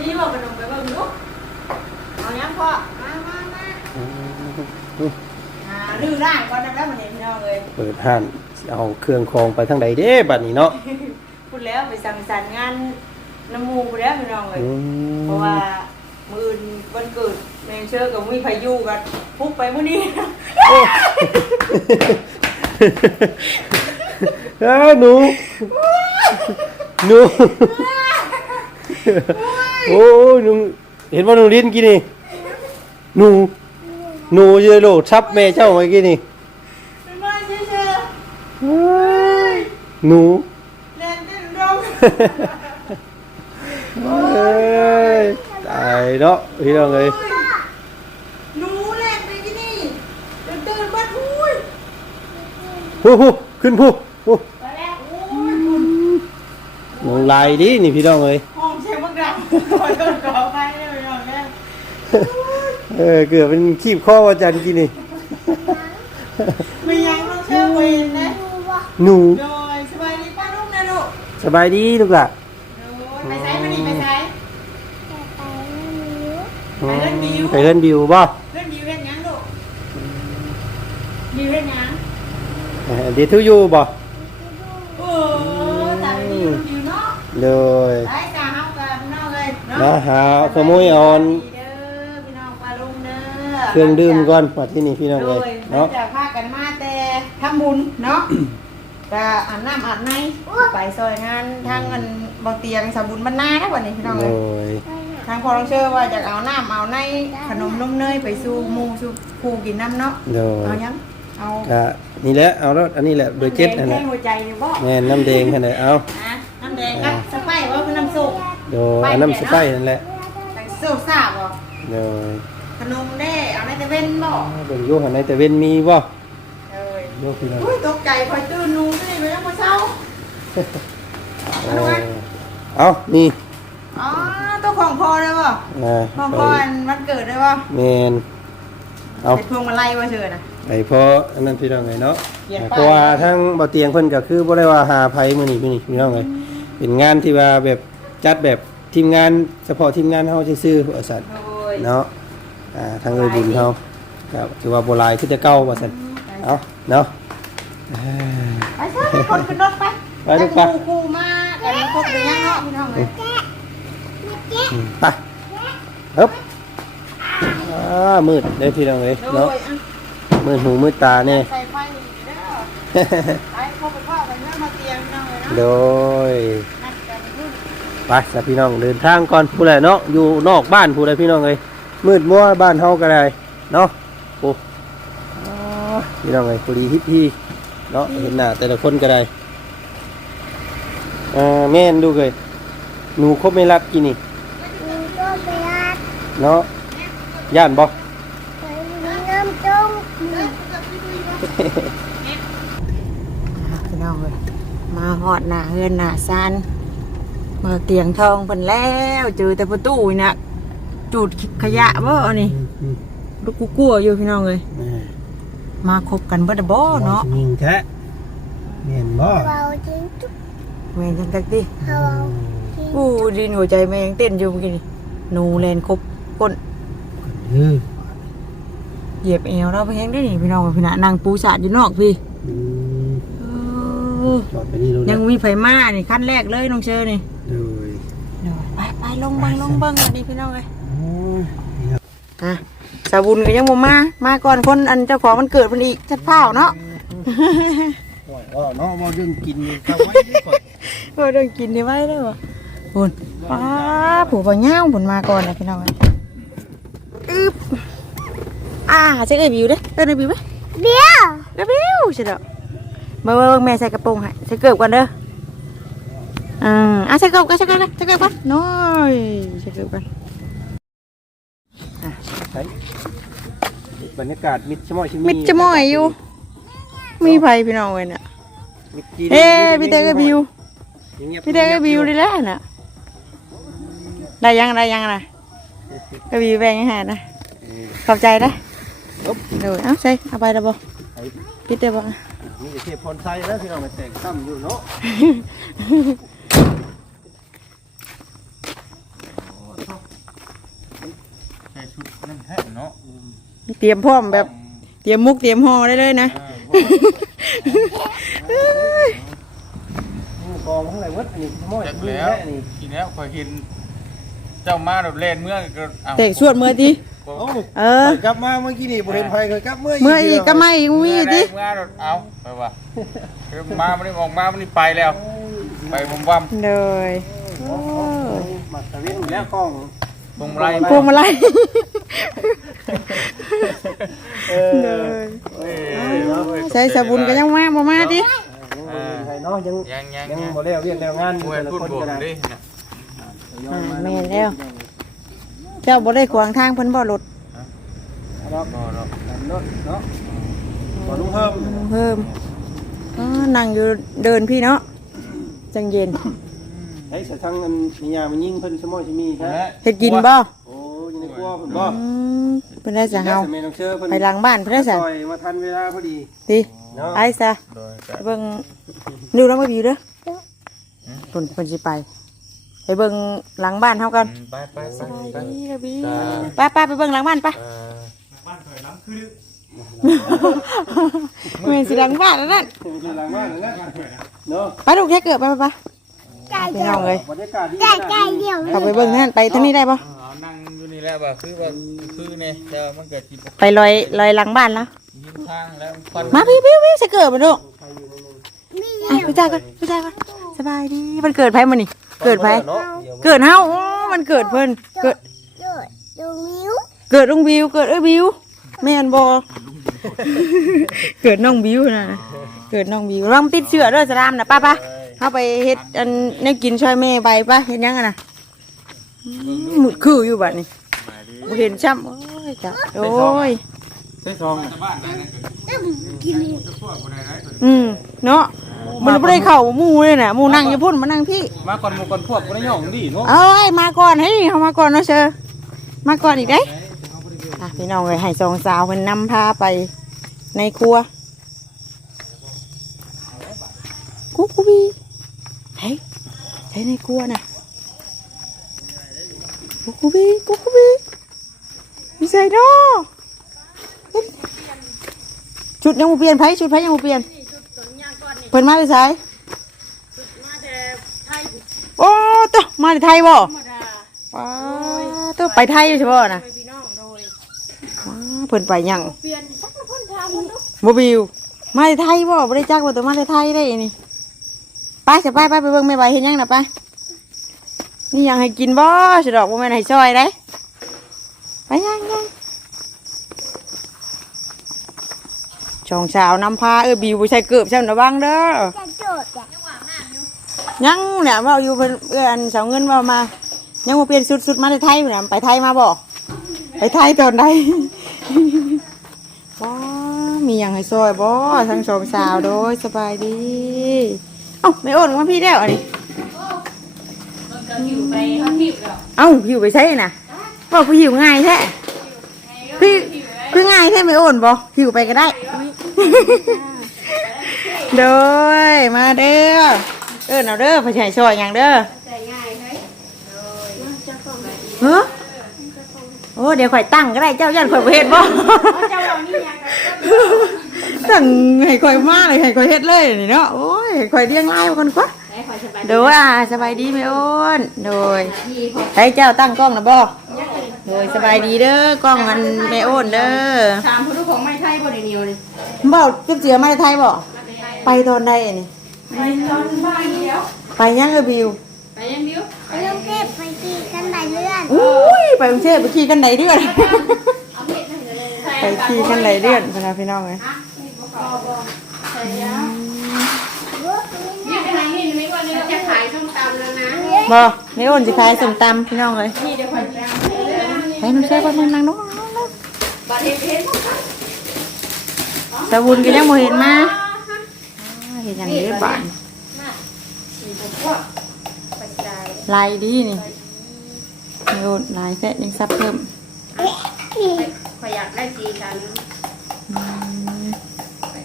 มีบอกขนมไปเบิ่งลูกเอายังพ่อมามามาอ่าดื้อร่างก่อนนะแล้วมันเห็นพี่น้องเลยเปิดห้านเอาเครื่องคองไปทางใดเด้บัดนี้เนาะพูดแล้วไปสั่งสรรค์งานน้ำมูกไปแล้วพี่น้องเลยอืมเพราะว่ามืออื่นวันเกิดแมงเชื่อกับมีพายุกันพุกไปมื้อนี้ เอ้ยหนูหนู โอ้ยหนูเห็นว่าหนูลิ้นกี่นี่หนูหนูเยอะโลดทับแม่เจ้าเมื่อกี้นี่เป็นบ้านเชื่อเฮ้ยหนูๆเล่นเต้นร้องเอ้ยตายเนาะพี่น้องเอ้ยหนูเล่นไปที่นี่ตื่นตื่นบ้านอุ้ยผู้ผู้ขึ้นผู้ผู้ไปแล้วโอ้ยคุณหนูลายดินี่พี่น้องเอ้ย ห้องเสียงมันดังขอโทษขอไปเลยพี่น้องเนี่ยเออเกือบเป็นคีบข้ออาจารย์กี่นี่ไม่ยังต้องเชื่อเวนนะหนูโดยสบายดีป้าลูกนะลูกสบายดีลูกหล่ะโดยไปใช้มาดีไปใช้ไปเล่นบิวไปเล่นบิวบ่เล่นบิวเล่นยังลูกบิวเล่นยังเออเดี๋ยวทุอยู่บ่โอ้ตายบิวบิวเนาะเลย ได้กาเฮากันพี่ น้องเลยเนาะนะหาขโมยเออนเด้อพี่น้องปลาลุงเด้อเครื่องดื่มก่อนมาที่นี่พี่น้องโดเลยยเนาะจะพากันมาแต่ทำบุญเนาะก็อาบน้ำอาบในไปซอยงานทางเงินบางเตียงสมบุญบรรณาได้วันนี้พี่น้องเลเลยยทางพอลองเชื่อว่าอยากเอาน้ำเอาในขนมนมเนยไปสู่หมูสู่ครูกินน้ำเนาะเลยเอายังเอาก็นี่แหละเอาแล้วอันนี้แหละเบอร์เจ็ดอันแดนั้งนหัวใจนี่บ่แม่นน้ำแดงอันไหนเอา นะน้ำแดงกับสไปร์ว่าคือน้ำส้ม โดยอันน้ำสไปร์นั่นแหละแต่โซซาบ่โดยขนมเด้เอาในตะเว้นบ่เบิ่งอยู่หันในแต่เว้นมีบ่เอ้ยโยกพี่น้องอุ้ยตกใจคอยตื่นหนูไม่ได้ไปแล้วมาเช้าเออเอานี่อ๋อตัวของพอเลยบ่อ่าของพ่ออันวันเกิดเลยบ่แม่นเอาเป็นพวงมาลัยบ่เชิญนะไปเพราะอันนั้นพี่น้องไงเนาะเปลี่ยนป้ายเพราะว่าทั้งบ่เตียงเพิ่นก็คือบ่ได้ว่าหาภัยมื้อนี้มื้อนี้พี่น้องไงเป็นงานที่ว่าแบบ จัดแบบทีมงานเฉพาะทีมงานเฮาซื่อๆว่าซั่นโอ้ยเนาะอ่าทางเอ้ยบุญเฮาก็ถือว่าบ่หลายคือแต่เก่าว่าซั่นเอาเนาะอ่า ไปเชิญคนขึ้นรถไปไปลูกไป ครูครูมากันครบหรือยังเนาะพี่น้องเลยอืมไปฮึบอ่ามืดเด้อพี่น้องเอ้ยโดเนาะยอะมืดหูมืดตาแน่ ใส่ไฟเด้อไปเข้าไปพ่อกันเรื่องมาเตียงพี่น้องเลยโดเนาะยนัดกันขึ้น ไปสับพี่น้องเดินทางก่อนผู้ใดเนาะอยู่นอกบ้านผู้ใดพี่น้องเลยมืดมัวบ้านเฮาก็ได้เนาะโอ้อ๋อพี่น้องเลยพอดีฮิปพี่เนาะเห็นหน้าแต่ละคนก็ได้อ่าแม่นดูเลยหนูครบไม่รับกินนี่เนาะย่านบ่พี่น้องเลยมาหอดหน้าเฮือนหน้าซาน มาเตียงทองเพิ่นแล้วเจอแต่ประตูนี่นะจุดขยะบ่อันนี้ลูกกูกลัวอยู่พี่น้องเลย มาคบกันเบิดบ่เนาะยิงแท้แม่นบ่แม่นจังตักดิอู้ดินหัวใจแม่ยังเต้นอยู่เมื่อกี้นี่หนูแลนครบก้นเออเหยียบเอวเราไปแฮงได้นี่พี่น้องพี่น่ะนั่งปูสาดอยู่นอกพี่อืมเออจอดไปนี่รู้ยัแล้วงมีไผมานี่ขั้นแรกเลยน้องเชอนี่ เลย เดี๋ยวไปไป ลงเบิ่งลงเบิ่งอันนี้พี่น้องเอ้ยโอ้ยอะสาบุญก็ยังบ่มา มาก่อนคนอันเจ้าของมันเกิดเพิ่นอีกจัดเผาเนาะปล่อยว่าเนาะว่าเรื่องกินนี่เข้าไว้ดีกว่าเออเรื่องกินนี่ไว้เด้อบ่บุญป้าผู้บ่ย่าวบุญมาก่อนนะพี่น้องเอ้ยอึ๊บอ่าจะเอ้ยบิวเด้อเอ้ยบิวไหมเบี้ยวเอ้ยบิวใช่ดอกมาเบิ่งแม่ใส่กระโปรงให้ใส่เกิบก่อนเด้อ อ่าอะใส่เกิบก่อนใส่เกิบก่อนใส่เกิบก่อนน้อยใส่เกิบก่อนใช่บรรยากาศมิดชะมอยชิมิดจะมอยอยู่ มีไผพี่น้องเอ้ยน่ะมิดจีเอ้พี่เต้ก็บิวพี่เต้ก็บิวได้แล้วน่ะได้ยังได้ยังนะก็บิวแบ่งให้นะขอบใจนะเดี๋ยวเอาใส่เอาไปแล้วบ่พี่เต้บ่มีแต่เทพพรไซแล้วพี่น้องมาแต่งตั้มอยู่เนาะ ใส่ชุดนั่นแท้เนาะ เตรียมพร้อมแบบ เตรียมมุกเตรียมห่อได้เลยนะกองทั้งหลายวัดอันนี้ม้อยจักมือแล้วแท้นี่ทีแล้วคอยเห็นเจ้ามาแบบเล่นเมื่อก็เอาเตะชวดมือดิโอ้เออ กลับมาเมื่อกี้นี่บ่เห็นไผเคยกลับเมื่อเมื่ออีกก็ไม่อีกมีดิเมื่อแบบเอาไปว่ะเออมาไม่ได้ออกมาไม่ได้ไปแล้ว ไปบุมบัมเลยมาตะเวนแล้วกล้องบุมไรพวงมาลัย เออเลยเออเนาะใส่สบุนก็ยังมาบ่มาดิยังบ่เห็นไผเนาะยังยังยังยังยังบ่แล้วเรียกแล้วงานอมยู่วยแต่ละพูดคนบวก็กได้ดิน่ะอ่าแม่นแล้วเจ้าบ่ได้ขวางทางเพิ่นบ่รถเนาะบ่เนาะเนาะเนาะบ่ลุงเพิ่มเพิ่มอ๋อนั่งอยู่เดินพี่เนาะจังเย็นไอ้สะทั้งอันนิยามมันยิงเพิ่นสมอสิมีแท้เฮ็ดกินบ่โอ้ย ในครัวเพิ่นบ่อืมเพิ่นได้จะเฮา แม่น้องเชื่อเพิ่นไปหลังบ้านเพิ่นได้จะซอยมาทันเวลาพอดีติเนาะ ไอ้ซะโดยไปเบิ่งดูแล้วมาบิวเด้อเพิ่นเพิ่นสิไปไปเบิ่งหลังบ้านเฮากันไปไปไปไปนี่ระบีไปไปไปเบิ่งหลังบ้านไปแม่นสิหลังบ้านแล้วนั่นอยู่หลังบ้านนั่นแหละเนาะไปลูกแค่เกิดไปไปไปพี่น้องเลยบรรยากาศดีขนาดนี้ เอาไปเบิ่งนั่นไปทางนี้ได้ปะเอา นั่งอยู่นี่แหละบ่คือว่าคือเนี่ยเดี๋ยวมันเกิดจิตไปลอยลอยหลังบ้านแล้ว ยิงทางแล้วควันมาพี่พี่พี่จะเกิดมาลูกอะพี่จ้าก่อนพี่จ้าก่อนสบายดีมันเกิดไผมันนี่ เกิดไผเนาะเดี๋ยวเกิดเฮาอ๋อมันเกิดเพิ่นเกิดดูมิวเกิดน้องบิว เกิดเอ้ยบิวแม่นบ่เกิดน้องบิวนะเกิดน้องบิวรังติดเชื้อเด้อสลามนะป้าป้าเฮาไปเฮ็ดอันแนวกินช่วยแม่ไปป้าเฮ็ดหยังอะน่ะอืม หมุดคืออยู่บัดนี้บ่เห็นช้ำโอ้ยจ้ะโอ้ยใช้ทองบ้านได้นะกินอืมเนาะมันบ่ได้เข้าหมู่เลยน่ะหมู่นั่งอยู่พุ่นมานั่งพี่มาก่อนหมู่ก่อนพวกบ่ได้ย่องดีเนาะเอ้ยมาก่อนเฮ้ยเฮามาก่อนเนาะเชอมาก่อนอีกเด้อะพี่น้องเอ้ยให้สองสาวเพิ่นนำพาไปในครัวกูกูบีเฮ้ยใช้ในครัวน่ะ กูกูบีกูกูบีมีใส่เนาะเฮ็ดชุดยังบ่เปลี่ยนไผชุดไผยังบ่เปลี่ยนเพิ่นมาไปไสโอ้ตัวมาจากไทยบ่ว้าตัวไปไทยใช่บ่น่ะว้าเพิ่นไปหยังบ่บิวมาจากไทยบ่บ่ได้จักว่าตัวมาจากไทยได้นี่ไปสิไปไปไปเบิ่งแม่ใบเฮ็ดหยังน่ะไป นี่ยังให้กินบ่สิดอกบ่แม่นให้ซอยได้ไปยังยังชองสาวนำพาเออบิวบ่ใช่เกือบใช่ระวังเด้อจะโจดอะยังเนี่ยเว่าอยู่เป็นเอื้อนสาเงินว่ามา ยังมาเปลี่ยนสุดสุดมาในไทยเนี่ยไปไทยมาบ่ไปไทยตอนใดว้ามีอย่างให้ซอยบ่ทั้งสองสาวโดยสบายดี เอ้าไม่โอนมาพี่แล้วอันนี้ เอ้าหิวไปใช่น่ะบอกพี่หิวง่ายแท้พี่คือง่ายแท้ไม่โอนบ่หิวไปก็ได้ โดยมาเด้อเออเอาเด้อไปใช้ซอยอย่างเด้อเฮ้อโอ้เดี๋ยวข่อยตั้งก็ได้เจ้ายันข่อยเฮ็ดบ่ตั้งให้ข่อยมาเลยให้ข่อยเฮ็ดเลยนี่เนาะโอ้ยข่อยเลี้ยงไลายคนกว่า โดยอ่าสบายดีไหมโอนโดยให้เจ้าตั้งกล้องนะบ่โดยสบายดีเด้อกล้องมันแม่โอนเด้อถามผู้ดูของไม่ไทยบ่ได้เหนียวเลยบ่จุ๊บเสือมาในไทยบ่ไปตอนใดอันนี้ไปตอนบ่ายเดียว ไปยังเออบิวไปยังเดียวไปโรงเทพไปตีกันไหนเลื่อนอุ้ยไปกรุงเทพไปขี่กันไหนเดือนไปขี่กันไหนเดือนพนักพี่น้องเลย นี่ไปทางนี้ไม่ว่าเนี่ยจะ ขายส้มตำแล้วนะบ่ไม่โอนสิขายส้มตำพี่น้องเลยนี่เดี๋ยวคนจะให้น้ำเชฟมานั่งน้องบัดเห็นเห็นสาวุนก็ยังบ่เห็นมาเห็นอย่างนี้บานลายดีนี่ไม่โอนลายแฟะยังซับเพิ่มขอยอยากได้สีสัน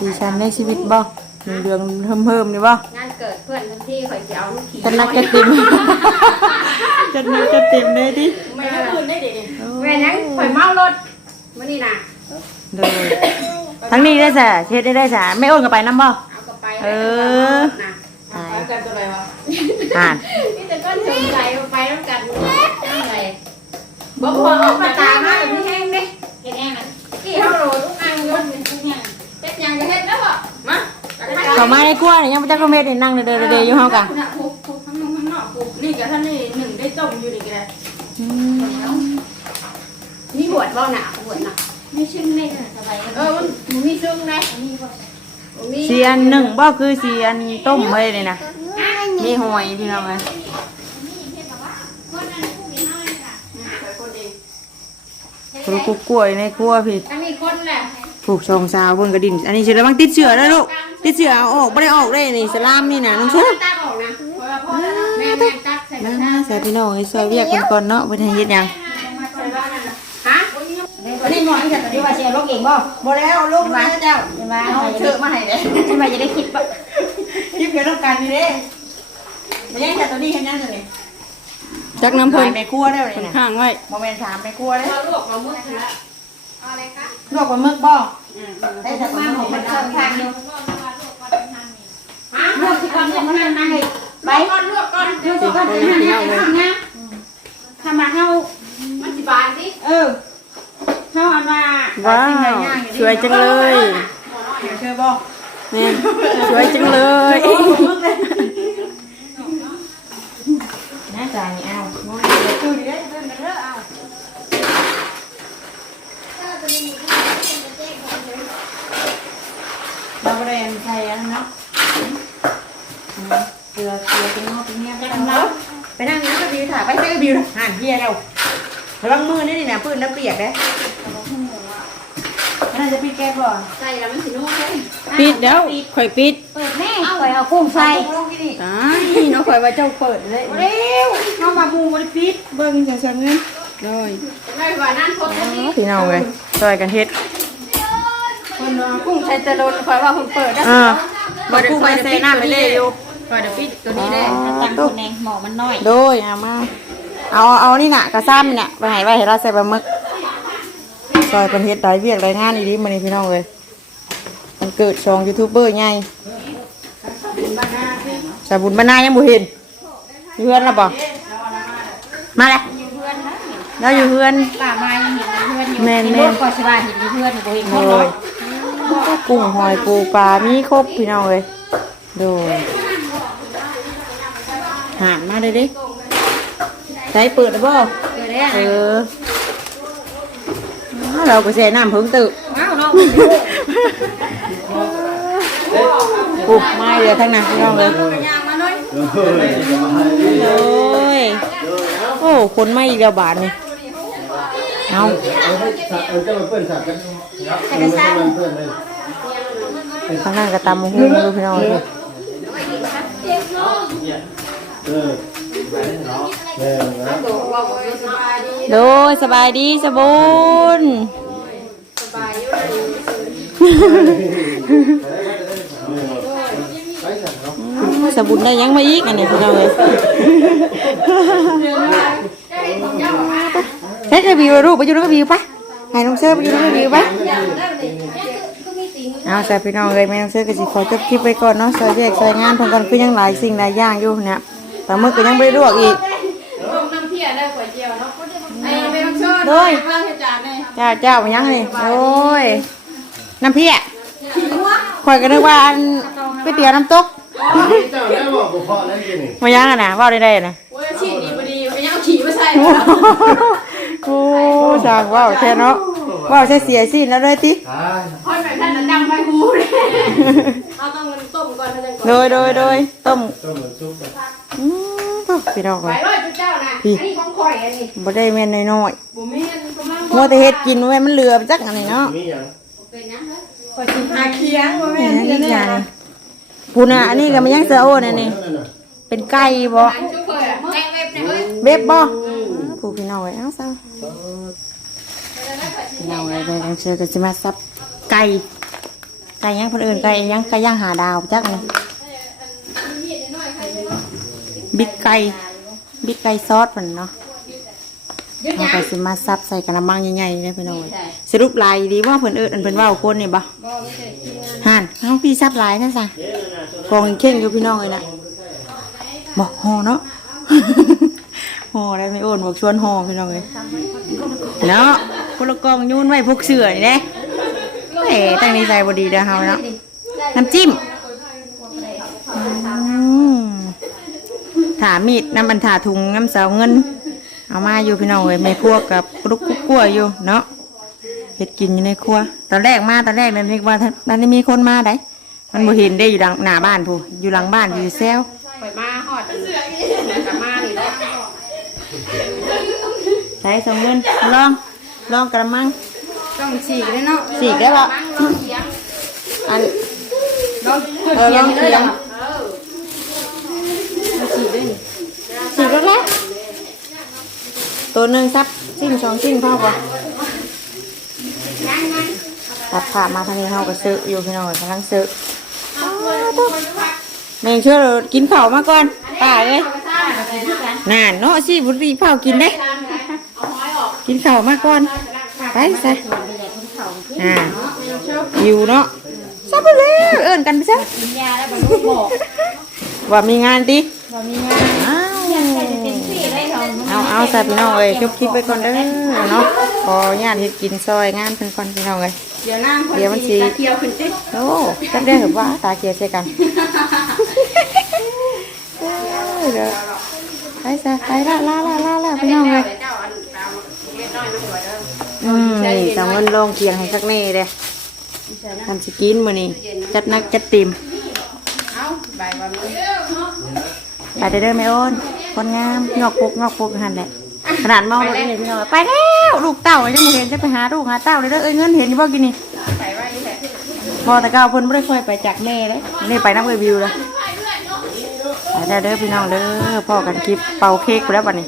ดีชันในชีวิตบ่มีเรื่องเพิ่มเพิ่มนี่บ่งานเกิดเพื่อนทันทีข่อยจะเอาลูกขี่จัดหนักจัดเต็มจัดหนักจัดเต็มต็มเลยดิไม่ได้อื่นได้เด็ดแม่ยังข่อยเมารถมื้อนี้น่ะโดยทั้งนี้ได้สะเฮ็ดได้ได้สะไม่โอนกับไปน้ำบ่เอากลับไปเออน่ะตายเอากันตัวไหนวะอ่านนี่แต่ก็จงใจเอาไปแล้วกันอะไรบอกว่าออกมา ต่อมาในครัวนี่ยังบ่จักก็เม็ดนี่นั่งเด้อๆๆอยู่เฮากะน่ะผูกผูกข้างนอกข้างนอกผูกนี่ก็ท่านนี่หนึ่งได้ต้มอยู่นี่ก็ได้อืมมีบวชบ่หนาบวชน่ะไม่ชื่อไม่ค่ะสบายเออมันมีซึ่งได้มีบ่มีสีอันหนึ่งบ่คือสีอันต้มไว้นี่นะมีหอยพี่น้องเอ้ยปลูกกล้วยในครัวพี่มีคนแหละ ปลูกชองซาวเบิ่งกระดิ่งอันนี้เชื่อระวังติดเชื้อนะลูกติดเชื้อเอาออกไม่ได้ออกได้นี่สลามนี่นะน้องเชื่อตักออกนะเพราะว่าพ่อแม่แม่ตักใส่มามาใส่พี่น้องให้ซอยเวียกกันก่อนเนาะไปทางเฮ็ดหยังฮะวันนี้หมอที่จะที่ว่าสิเอาลูกเองบ่บ่แล้วลูกมาเจ้าเอาเชิญมาให้เด้ใช่ไหมจะได้คิดบ่คิดเกี่ยวกับการนี่เด้ไม่ยังแต่ตัวนี้เฮ็ดยังตัวนี้จักน้ำเพิ่นในครัวได้เลยนะข้างไว้บ่แม่นถามในครัวเด้ลวกมามุดนะ เอาอะไรคะลวกปลาหมึกบ่ได้แต่ปลาหมึกมันเพิ่มข้างอยู่ฮะลวกที่ก่อนเนี่ยมันนั่งให้ไปก่อนลวกก่อนลวกก่อนจะนั่งให้ทำนะทำมาเฮามันสิบาทดิเออเฮาอันว่าว้าวสวยจังเลยเดี๋ยวเชื่อบ่แม่สวยจังเลยแน่ใจนี่เอามองเดี๋ยวดูดิเด้อเดินเด้อเอา เราเรียนใส่อันเนาะเกลือเกลือเป็นงอเป็นเงี้ยไปทำแล้วไปนั่งนี่ก็บิวถ่ายไปใส่ก็บิวห่านเฮียแล้วระวังมือนี่นี่นะปืนน้ำเปียกเด้น่าจะปิดแก้ก่อนใส่แล้วมันสินุ่มเลยปิดเดี๋ยวข่อยปิด เปิดแม่เอาไปเอากุ้งใส่ลงที่นี่ตายเนาะข่อยว่าเจ้าเปิดเลยเร็วน้องมาบูบริปิด เบิ่งจะสั่งเงินเลยไม่ว่านั่นพบกันนี่พี่น้องเลย ซอยกันเฮ็ดคนว่ากุ้งใช้จะโดนข่อยว่าเพิ่นเปิดได้อ่าบ่กุ้งมาใส่น้ำไปเลยอยู่ข่อยเดี๋ยวปิดตัวนี้ได้ตั้งคนเองหมอมันน้อยโดยเอามาเอาเอานี่น่ะกระซ้ำนี่น่ะไปให้ไว้ให้เราใส่ปลาหมึกซอยเป็นเฮ็ดได้เวียกได้งานอีดีมื้อนี้พี่น้องเลยมันเกิดช่องยูทูบเบอร์ใหญ่สาบุญบรรณายังบ่เห็นอยู่เฮือนแล้วบ่มาเลยเราอยู่เฮือนป่าไม้ เห็นเพื่อนอยู่แม่นในแม่รนถก็สบายเห็นเพื่อนบ่เห็นโดยกุ้งหอยปูปลา มีครบพี่น้องเลยโดยหานมาเลยดิใช้เปิดได้บ่เอออ้าวเราก็แช่น้ำเพิ่งตื่นว้าวเนาะปลูกไม้เลยทั้งนั้นพี่น้องเลยยางมาหน่อยโอ้ยโอ้คนไม่อีกแล้วบาทนี่ เอาเออก็มาเปิ้นสักกันมันเปิ้นเลยข้างหน้ากระตำหูดูพี่น้องเลยโดยสบายดีสบุญสบุญได้ยังมาอีกอันนี้พี่น้องเลย เฮ้ยจะวิวรูปไปอยู่ด้วยวิวปะให้น้องเสื้อไปอยู่ด้วยวิวปะเอาใส่พี่น้องเลยแม่น้องเสื้อก็สิขอจบคลิปไปก่อนเนาะซอยแยกซอยงานเพิ่นกันคือยังหลายสิ่งหลายอย่างอยู่เนี่ยแต่เมื่อก็ยังไม่ได้ลวกอีกน้ำเพี้ยได้ก๋วยเตี๋ยวเนาะไอ้ไม่ต้องชดยเลยเจ้าเจ้ามันยังนี่โอ้ยน้ำเพี้ยข่อยก็นึกว่าอันก๋วยเตี๋ยวน้ำตกเจ้าแล้วบอกบ่พอแล้วกินนี่มายังอะนะว่าได้ได้นะโอ้ยฉีดดีพอดีไปยังขี่มาใส่ โอ้ช่างว่าวแท้เนาะว่าวใช่เสียสิแล้วเลยติตายคนแบบนั้นจำไปหูเลยเราต้องมันต้มก่อนถ้าจะก่อนโดยโดยโดยต้มต้มเหมือนซุปอะอืมพี่น้องไปก่อนเลยเจ้านะอันนี้ของข่อยอันนี้บ่ได้แม่นน้อยบุมีนกำลังๆมัวแต่เฮ็ดกินไว้มันเหลือไปจักอันนี้เนาะมีหยังเป็นยังไงหาเคียงบ่แม่นนี่นี่พูน่ะอันนี้ก็มันยังเสือโอ้นี่นี่นั่นน่ะเป็นไก่บ่อันชุกเลยแม่เว็บเนี่ยเฮ้ยเว็บบ่ ผู้พี่น้องเอ้เอ้าซะพี่น้องเอ้ยไปกันเชื่อกันสิมาซับไก่ไก่ยังคนอื่นไก่ยังไก่ย่างหาดาวจักนนี้บิ๊กไก่บิ๊กไก่ซอสมันเนาะเรายังก็สิมาซับใส่กระมังใหญ่ๆเลยพี่น้องเสรุปลายดีว่าเพิ่นเอิ้นอันเพิ่นว้าคนนี่บ่ห่านเฮาพี่ซับลายซะซะกองเข่งอยู่พี่น้องเอ้ยนะบ่ฮอเนาะ ฮอได้ไม่โอนบอกชวนฮอพี่น้องเอ้ยเนาะคนละกองโยนไว้พวกเสือนี่แหละเอ้ตั้งนี้ใจบ่ดีเด้อเฮาเนาะน้ำจิ้มอืมถามีดน้ำมันถาถุงน้ำเสาเงิน เอามาอยู่พี่น้องเอ้ยไม่พวกกับกรุกกุ๊กกลัวอยู่เนาะเฮ็ดกินอยู่ในครัว ตอนแรกมาตอนแรกเลยนึกว่าตอนนี้มีคนมาได้มันบ่เห็นได้อยู่หลังหน้าบ้านผู้อยู่หลังบ้านอยู่แซว ไปมาฮอดกลับมานี่แหละ ใช้สองเงินลองลองกระมังต้องฉีกเลยเนาะสีกได้ปะลองเสียงอันลองเออลองเขียงฉีกด้วยนี่สีกแล้วแหละตัวหนึ่งซับชิ้นสองชิ้นพอปะตัดผ่ามาทางนี้เฮาก็ซื้ออยู่พี่น้องเอ้ยกำลังซื้อแม่งเชื่อเลยกินข้าวมาก่อนป้าเอ้ยนานเนาะสิบุรีเผากินได้ กินข้าวมาก่อน ไปใส่อ่าอยู่เนาะซับไปเลยเอิ้นกันไปซะกินยาแล้วบรรลุบอกว่ามีงานติว่ามีงานอ้าวเป็นสี่ได้ทองเอาเอาใส่พี่น้องเอ้ยจบคลิปไปก่อนเด้อเนาะขอญาตเฮ็ดกินซอยงานเพิ่นก่อนพี่น้องเอ้ยเดี๋ยวนางคนเดี๋ยวมันสิตาเกียวขึ้นติโอ้จำได้เหรอว่าตาเกียร์ใช่กันเอ้ยเด้อไปซะไปละละละละละพี่น้องเอ้ยเจ้า อืมนี่สามวันลงเคียงให้สักแน่เลยทำสกินมือนี้จัดนักจัดเต็มไปเด้อเด้อแม่โอนคนงามงอกปุกงอกปุกหันแหละขนาดเมองเลยนี่พี่น้องไปแล้วลูกเต่ายังบ่เห็นจะไปหาลูกหาเต่าเลยเด้อเอ้ยเงินเห็นอยู่บ่กินนี่พอแต่ก้าเพิ่นบ่ได้ค่อยไปจากแม่เลยนี่ไปน้ำเอวิวเลยไปเด้อเด้อพี่น้องเด้อพ่อกันคลิปเป่าเค้กไปแล้วบัดนี้